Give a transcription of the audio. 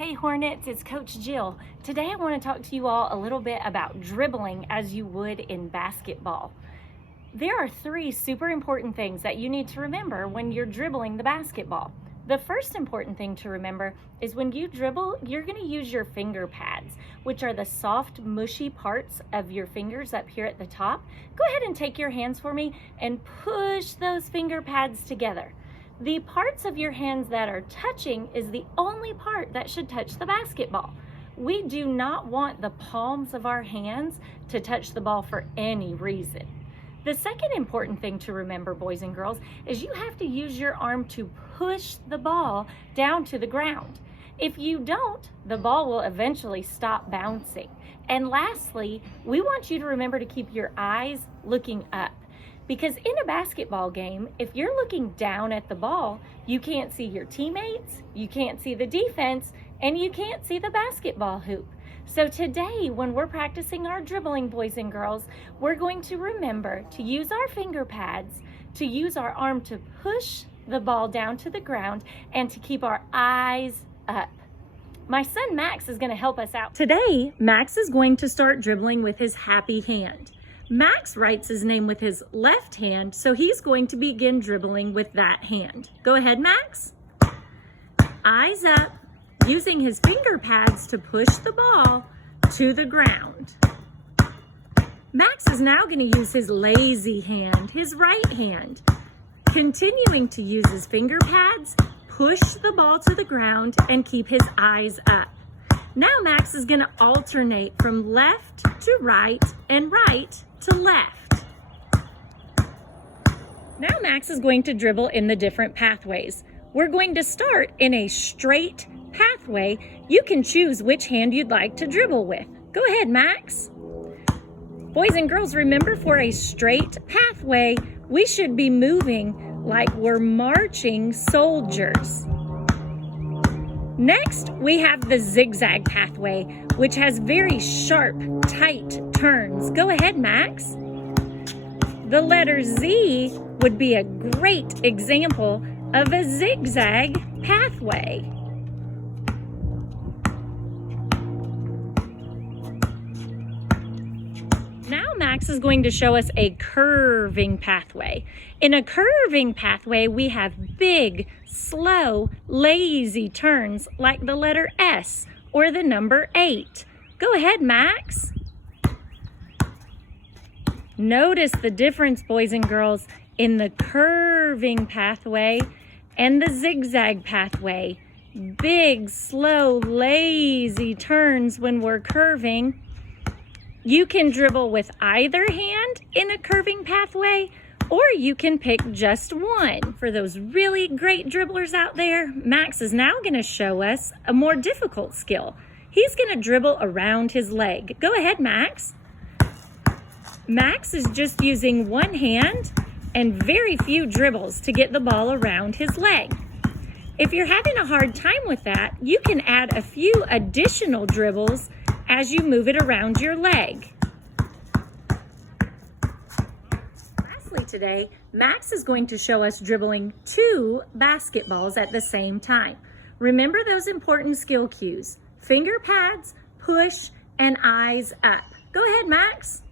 Hey Hornets, it's Coach Jill. Today I want to talk to you all a little bit about dribbling as you would in basketball. There are three super important things that you need to remember when you're dribbling the basketball. The first important thing to remember is when you dribble, you're going to use your finger pads, which are the soft, mushy parts of your fingers up here at the top. Go ahead and take your hands for me and push those finger pads together. The parts of your hands that are touching is the only part that should touch the basketball. We do not want the palms of our hands to touch the ball for any reason. The second important thing to remember, boys and girls, is you have to use your arm to push the ball down to the ground. If you don't, the ball will eventually stop bouncing. And lastly, we want you to remember to keep your eyes looking up. Because in a basketball game, if you're looking down at the ball, you can't see your teammates, you can't see the defense, and you can't see the basketball hoop. So today, when we're practicing our dribbling, boys and girls, we're going to remember to use our finger pads, to use our arm to push the ball down to the ground, and to keep our eyes up. My son Max is going to help us out. Today, Max is going to start dribbling with his happy hand. Max writes his name with his left hand, so he's going to begin dribbling with that hand. Go ahead, Max. Eyes up, using his finger pads to push the ball to the ground. Max is now going to use his lazy hand, his right hand. Continuing to use his finger pads, push the ball to the ground and keep his eyes up. Now Max is going to alternate from left to right and right to left. Now Max is going to dribble in the different pathways. We're going to start in a straight pathway. You can choose which hand you'd like to dribble with. Go ahead, Max. Boys and girls, remember, for a straight pathway, we should be moving like we're marching soldiers. Next, we have the zigzag pathway, which has very sharp, tight turns. Go ahead, Max. The letter Z would be a great example of a zigzag pathway. Now Max is going to show us a curving pathway. In a curving pathway, we have big, slow, lazy turns like the letter S or the number 8. Go ahead, Max. Notice the difference, boys and girls, in the curving pathway and the zigzag pathway. Big, slow, lazy turns when we're curving. You can dribble with either hand in a curving pathway, or you can pick just one. For those really great dribblers out there, Max is now going to show us a more difficult skill. He's going to dribble around his leg. Go ahead, Max. Max is just using one hand and very few dribbles to get the ball around his leg. If you're having a hard time with that, you can add a few additional dribbles as you move it around your leg. Lastly today, Max is going to show us dribbling 2 basketballs at the same time. Remember those important skill cues: finger pads, push, and eyes up. Go ahead, Max.